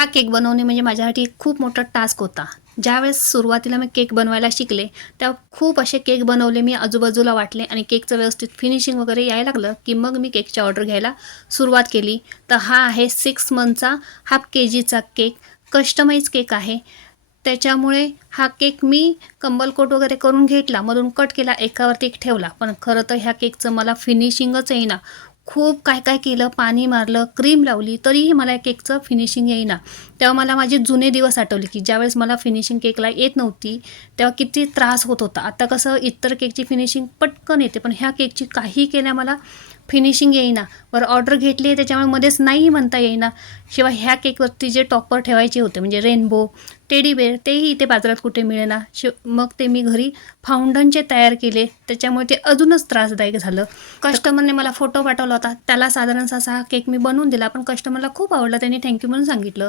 हा केक बनवणे म्हणजे माझ्यासाठी खूप मोठा टास्क होता. ज्यावेळेस सुरुवातीला मी केक बनवायला शिकले, तेव्हा खूप असे केक बनवले मी, आजूबाजूला वाटले आणि केकचं व्यवस्थित फिनिशिंग वगैरे यायला लागलं, की मग मी केकची ऑर्डर घ्यायला सुरुवात केली. तर हा आहे 6 मंथचा हाफ केजीचा केक, कस्टमाइज केक आहे. त्याच्यामुळे हा केक मी कंबल कोट वगैरे करून घेतला, मधून कट केला, एकावरती एक ठेवला. पण खरं तर ह्या केकचं मला फिनिशिंगच येईना. खूप काय काय केलं, पाणी मारलं, क्रीम लावली, तरीही मला या केकचं फिनिशिंग येईना. तेव्हा मला माझे जुने दिवस आठवले, की ज्यावेळेस मला फिनिशिंग केकला येत नव्हती, तेव्हा किती त्रास होत होता. आता कसं इतर केकची फिनिशिंग पटकन येते, पण ह्या केकची काही केल्या मला फिनिशिंग येईना. बरं ऑर्डर घेतली आहे त्याच्यामुळे मध्येच नाही म्हणता येईना. शिवाय ह्या केकवरती जे टॉपर ठेवायचे होते म्हणजे रेनबो, टेडी बेअर, तेही इथे बाजारात कुठे मिळेना. मग ते मी घरी फाउंडनचे तयार केले, त्याच्यामुळे ते अजूनच त्रासदायक झालं. कस्टमरने मला फोटो पाठवला होता, त्याला साधारणसा असा हा केक मी बनवून दिला, पण कस्टमरला खूप आवडला, त्यांनी थँक्यू म्हणून सांगितलं.